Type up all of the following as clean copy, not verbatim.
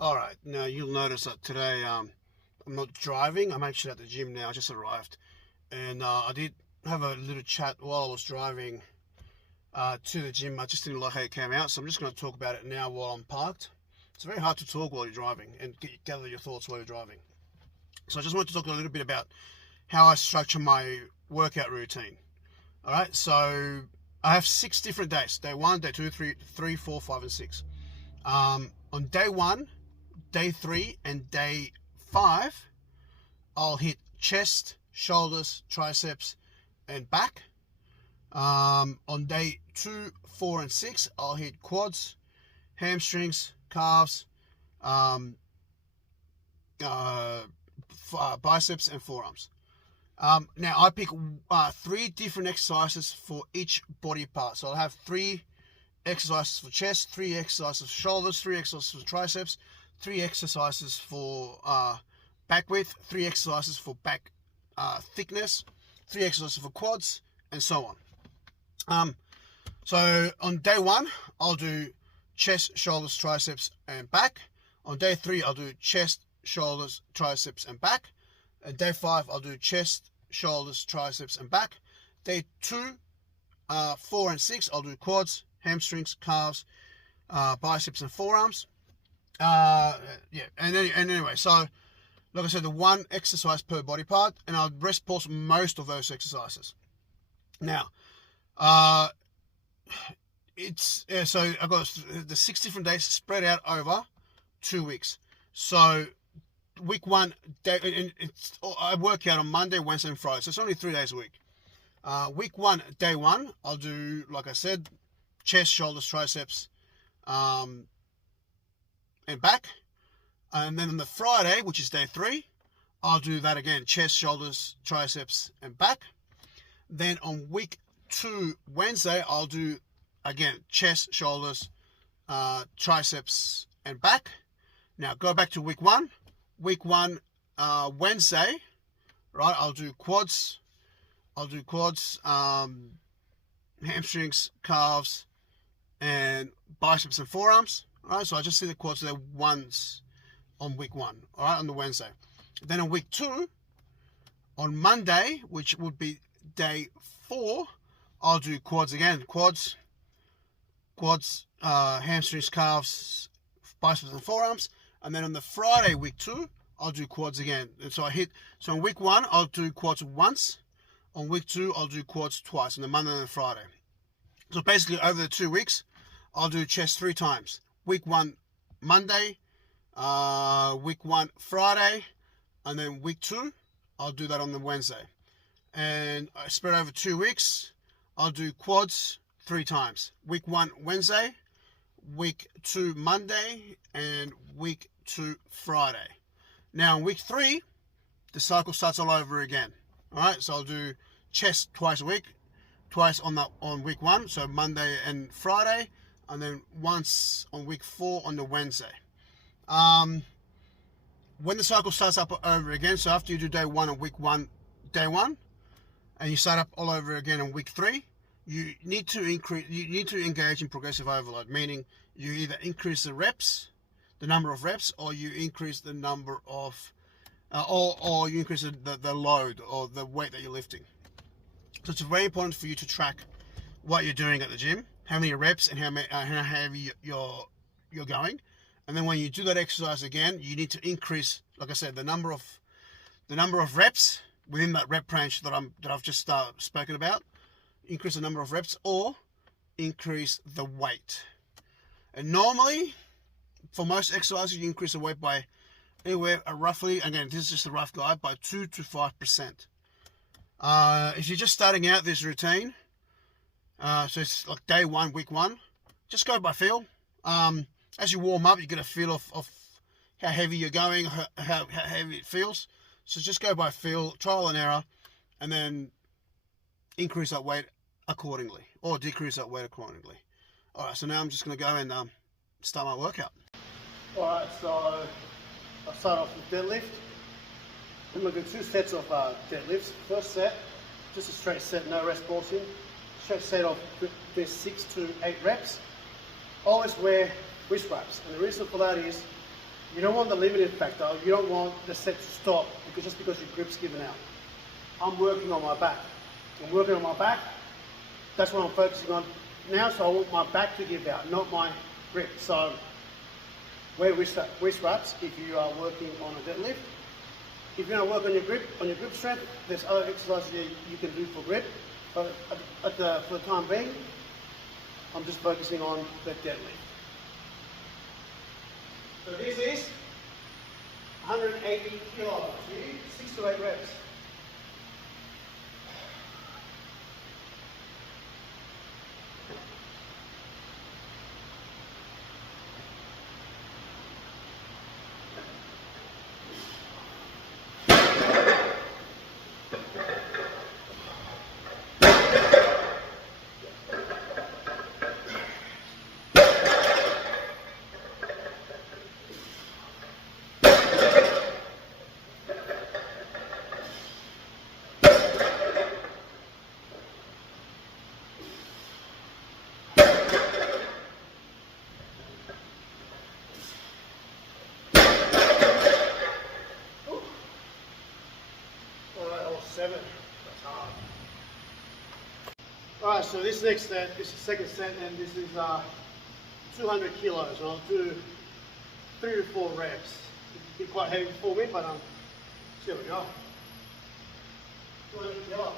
Alright, now you'll notice that today I'm not driving. I'm actually at the gym now. I just arrived. And I did have a little chat while I was driving to the gym. I just didn't like how it came out, so I'm just going to talk about it now while I'm parked. It's very hard to talk while you're driving and gather your thoughts while you're driving. So I just wanted to talk a little bit about how I structure my workout routine. Alright, so I have 6 different days. Day 1, day 2, 3, 4, 5, and 6. On day 1, day 3, and day 5, I'll hit chest, shoulders, triceps, and back. On day 2, 4, and 6, I'll hit quads, hamstrings, calves, biceps, and forearms. Now I pick 3 different exercises for each body part. So I'll have 3 exercises for chest, 3 exercises for shoulders, 3 exercises for triceps, 3 exercises for back width, 3 exercises for back thickness, 3 exercises for quads, and so on. So on day 1, I'll do chest, shoulders, triceps, and back. On day 3, I'll do chest, shoulders, triceps, and back. And day 5, I'll do chest, shoulders, triceps, and back. Day 2, 4, and 6, I'll do quads, hamstrings, calves, biceps, and forearms. And anyway, so like I said, the 1 exercise per body part, and I'll rest pause most of those exercises. Now, so I've got the 6 different days spread out over 2 weeks. So week 1, I work out on Monday, Wednesday, and Friday, so it's only 3 days a week. Week 1, day 1, I'll do, like I said, chest, shoulders, triceps, and back. And then on the Friday, which is day 3, I'll do that again, chest, shoulders, triceps, and back. Then on week 2, Wednesday, I'll do, again, chest, shoulders, triceps, and back. Now, go back to week 1. Week 1, Wednesday, right, I'll do quads, hamstrings, calves, and biceps and forearms. All right, so I just see the quads there once on week 1, all right, on the Wednesday. Then on week 2, on Monday, which would be day 4, I'll do quads again, quads, hamstrings, calves, biceps, and forearms. And then on the Friday, week 2, I'll do quads again. And so on week 1, I'll do quads once. On week 2, I'll do quads twice, on the Monday and the Friday. So basically, over the 2 weeks, I'll do chest 3 times. Week 1, Monday, week 1, Friday, and then week 2, I'll do that on the Wednesday. And I spread over 2 weeks, I'll do quads 3 times. Week 1, Wednesday, week 2, Monday, and week 2, Friday. Now, in week 3, the cycle starts all over again. All right, so I'll do chest twice a week, twice on week 1, so Monday and Friday, and then once on week 4 on the Wednesday. When the cycle starts up over again, so after you do day 1 on week 1, day 1, and you start up all over again on week 3, you need to engage in progressive overload, meaning you either increase the number of reps, or you increase the number of, or you increase the load or the weight that you're lifting. So it's very important for you to track what you're doing at the gym, how many reps and how heavy you're going. And then when you do that exercise again, you need to increase, like I said, the number of reps within that rep range that I've just spoken about. Increase the number of reps or increase the weight. And normally, for most exercises, you increase the weight by anywhere roughly, again, this is just a rough guide, by 2 to 5%. If you're just starting out this routine, so it's like day 1, week 1, just go by feel. As you warm up, you get a feel of how heavy you're going, how heavy it feels. So just go by feel, trial and error, and then increase that weight accordingly, or decrease that weight accordingly. All right, so now I'm just going to go and start my workout. All right, so I'll start off with deadlift. I'm going to do 2 sets of deadlifts. First set, just a straight set, no rest portion. Straight set of 6 to 8 reps. Always wear wrist wraps, and the reason for that is You don't want the limiting factor. You don't want the set to stop just because your grip's given out. I'm working on my back. I'm working on my back. That's what I'm focusing on now. So I want my back to give out, not my grip. So wear wrist wraps if you are working on a deadlift. If you want to work on your grip strength, there's other exercises you can do for grip. But for the time being, I'm just focusing on the deadlift. So this is 180 kilos, 6 to 8 reps. Seven. That's hard. Alright, so this next set is the second set, and this is 200 kilos. I'll do 3 to 4 reps. It'd be quite heavy for me, but see how we go. 200 kilos.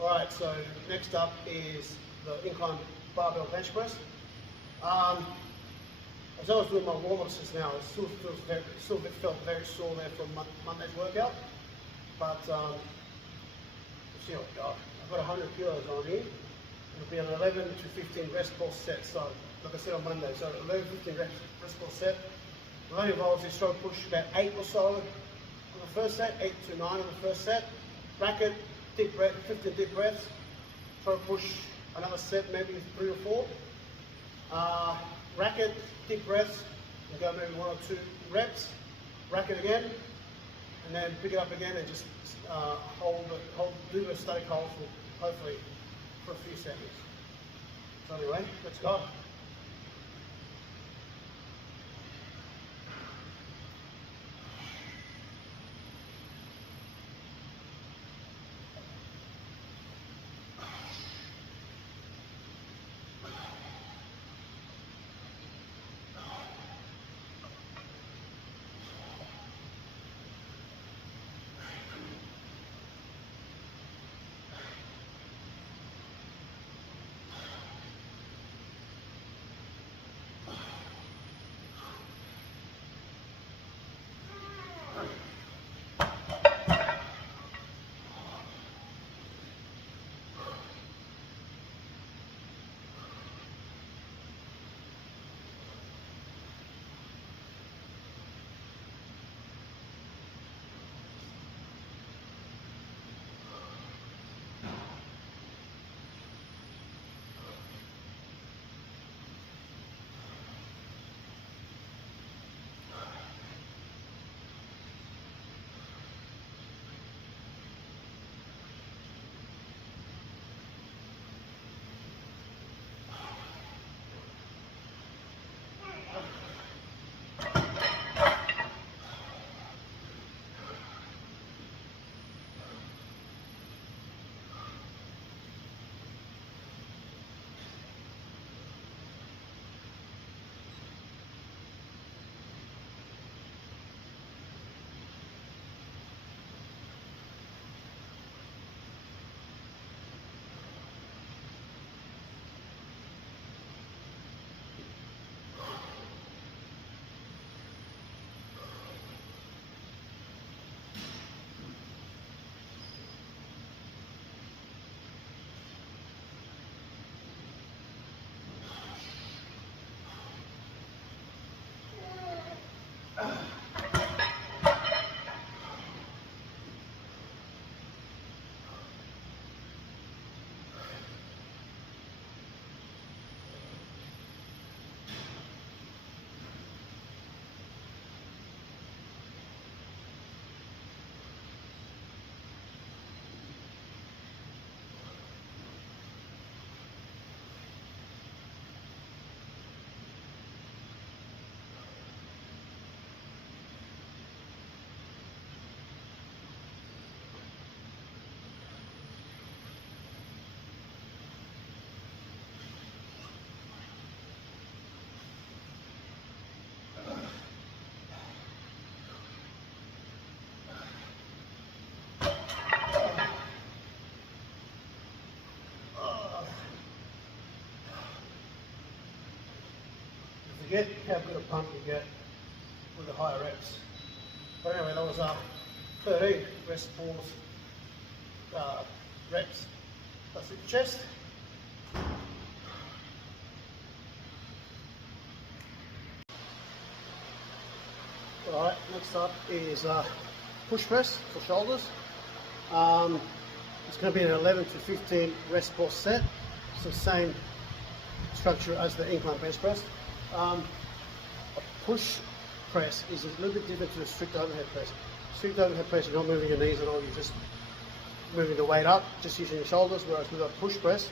Alright, so next up is the incline barbell bench press. As I was doing my warm-ups just now, it still felt very sore there from Monday's workout, but let's see how it goes. I've got 100 kilos on here. It'll be an 11 to 15 rest pulse set, so like I said on Monday, so 11 to 15 rest pulse set. That involves this stroke push about 8 or so on the first set, 8 to 9 on the first set. Bracket, deep breath, 15 deep breaths. Try to push another set, maybe 3 or 4. Racket, deep breaths, and go maybe 1 or 2 reps. Racket again, and then pick it up again and just do a static hold for hopefully for a few seconds. So anyway, let's go. forget how good a pump you get with the higher reps. But anyway, that was 13 rest pause reps. That's the chest. Alright, next up is push press for shoulders. It's going to be an 11 to 15 rest pause set. It's the same structure as the incline bench press. A push press is a little bit different to a strict overhead press. Strict overhead press, you're not moving your knees at all, you're just moving the weight up, just using your shoulders, whereas with a push press,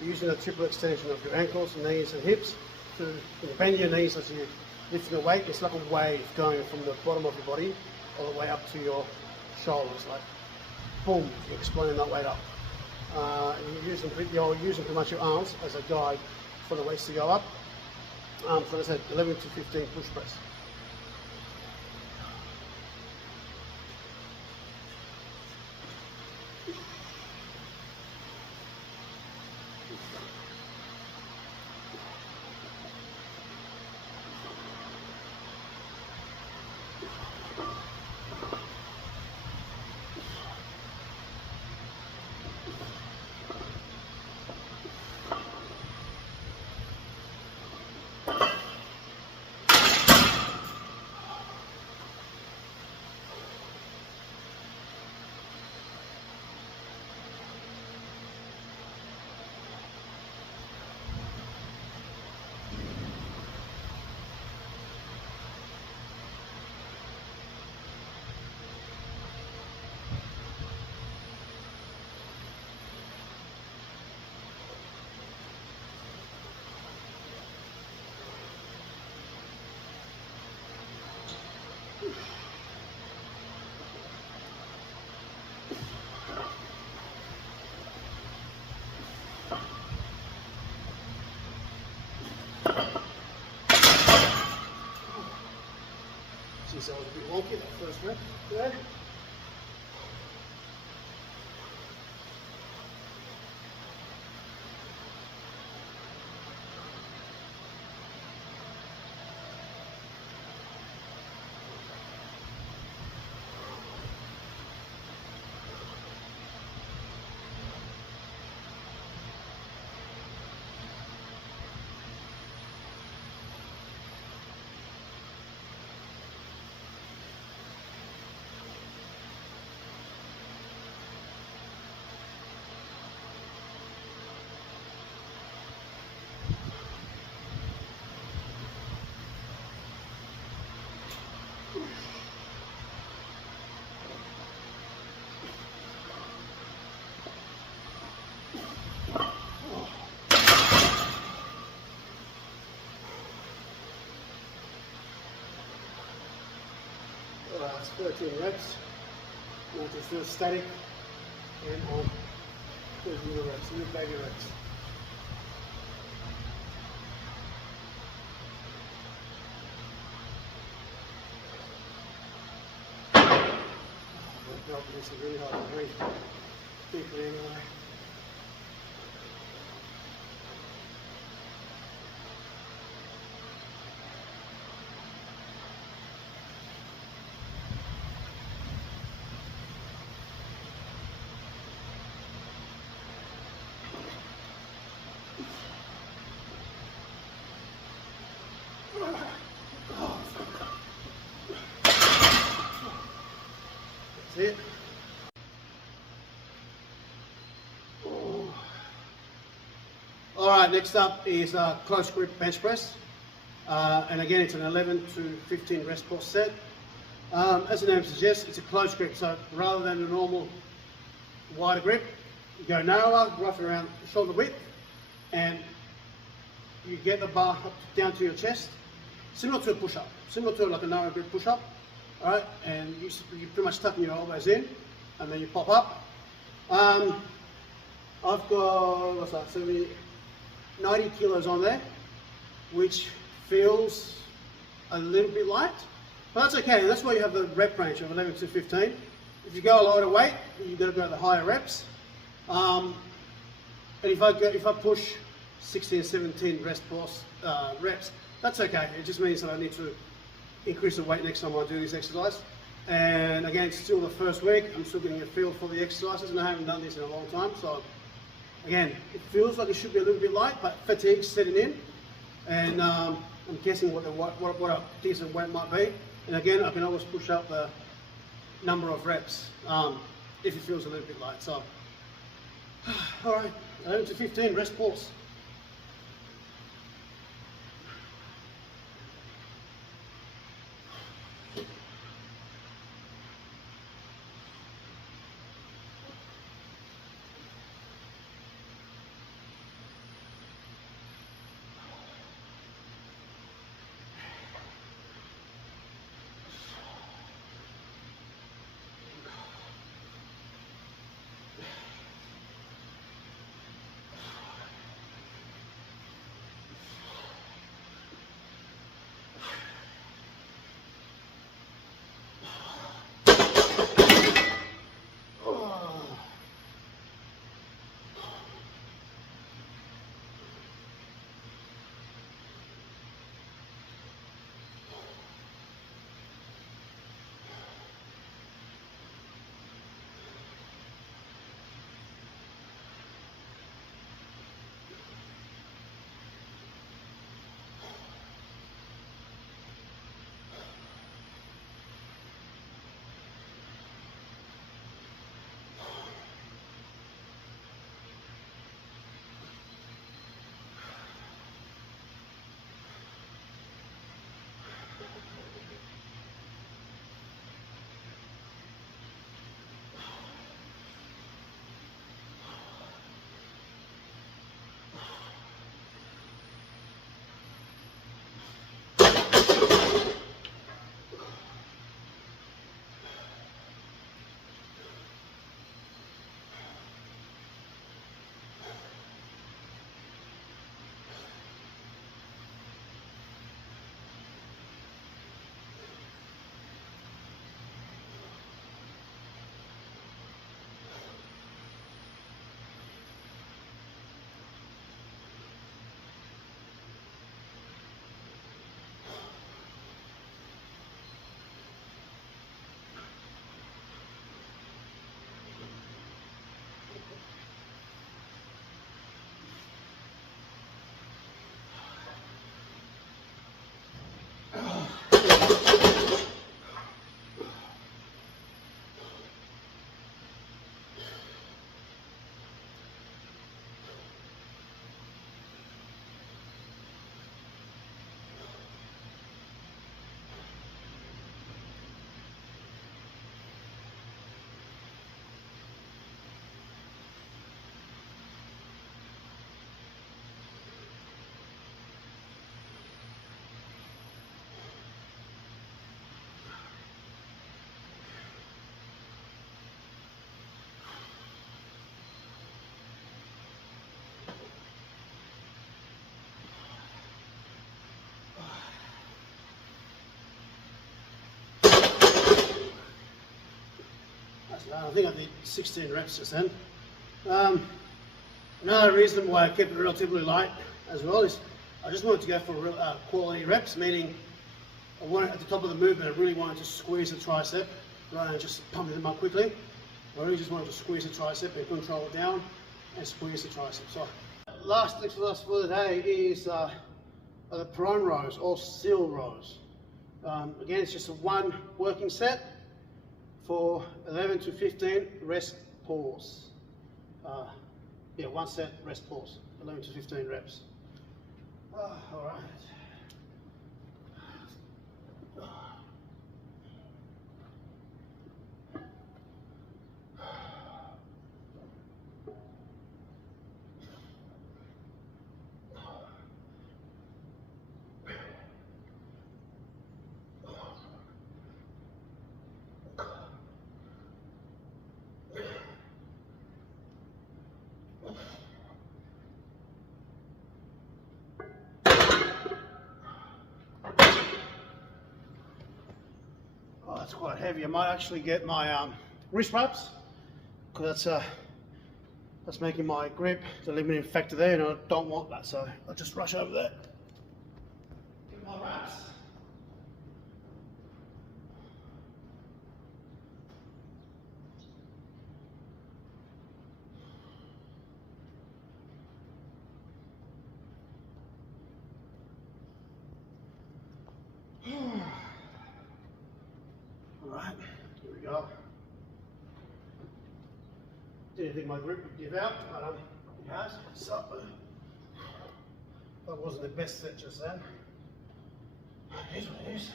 you're using a triple extension of your ankles, knees and hips to bend your knees as you're lifting the weight. It's like a wave going from the bottom of your body all the way up to your shoulders, like boom, you're exploding that weight up. You're using pretty much your arms as a guide for the weights to go up. So as I said, 11 to 15 push press. Geez, that was a bit wonky, that first rep there. That's 13 reps. Now just do a static and on 13 reps, new baby reps. This is really hard to breathe deeply anyway. That's it. Alright, next up is close grip bench press. And again, it's an 11 to 15 rest pause set. As the name suggests, it's a close grip, so rather than a normal wider grip, you go narrower, roughly around shoulder width, and you get the bar up, down to your chest, similar to a push-up, similar to like a narrow grip push-up. Alright, and you pretty much tucking your elbows in, and then you pop up. I've got, what's that, 90 kilos on there, which feels a little bit light, but that's okay. That's why you have the rep range of 11 to 15. If you go a lighter weight, you've got to go to the higher reps. And if I push 16 or 17 rest pause reps, that's okay. It just means that I need to increase the weight next time I do this exercise. And again, it's still the first week. I'm still getting a feel for the exercises, and I haven't done this in a long time. So again, it feels like it should be a little bit light, but fatigue's setting in, and I'm guessing what a decent weight might be. And again, I can always push up the number of reps if it feels a little bit light. So, all right, 11 to 15, rest pause. I think I did 16 reps just then. Another reason why I kept it relatively light as well is I just wanted to go for quality reps, meaning I wanted at the top of the movement, I really wanted to squeeze the tricep rather than just pumping them up quickly. I really just wanted to squeeze the tricep and control it down and squeeze the tricep. So last exercise for the day is the prone rows or seal rows. Again, it's just a one working set for 11 to 15, rest, pause. Yeah, one set, rest, pause, 11 to 15 reps. All right. That's quite heavy. I might actually get my wrist wraps because that's making my grip the limiting factor there, and I don't want that, so I'll just rush over there. Alright, here we go. Didn't think my grip would give out, but it has. So, that wasn't the best set just then. It is what it is.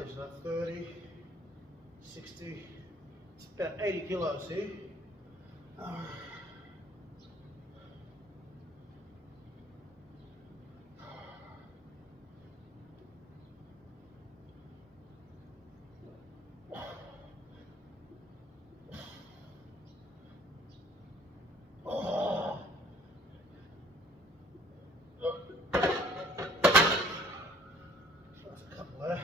It's like 30, 60, it's about 80 kilos here. That's a couple there.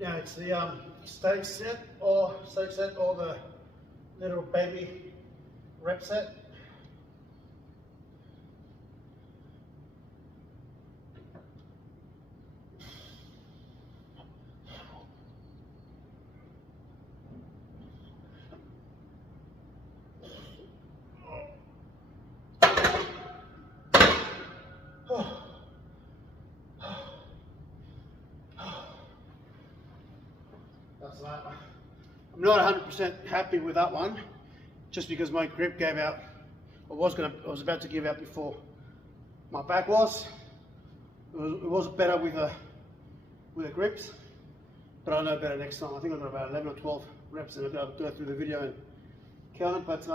Now it's the static set or the little baby rep set. That's that. I'm not 100% happy with that one, just because my grip gave out. I was about to give out before my back was. It was better with the grips, but I'll know better next time. I think I've got about 11 or 12 reps, and I'll go through the video and count. But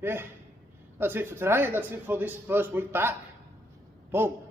yeah, that's it for today. That's it for this first week back. Boom.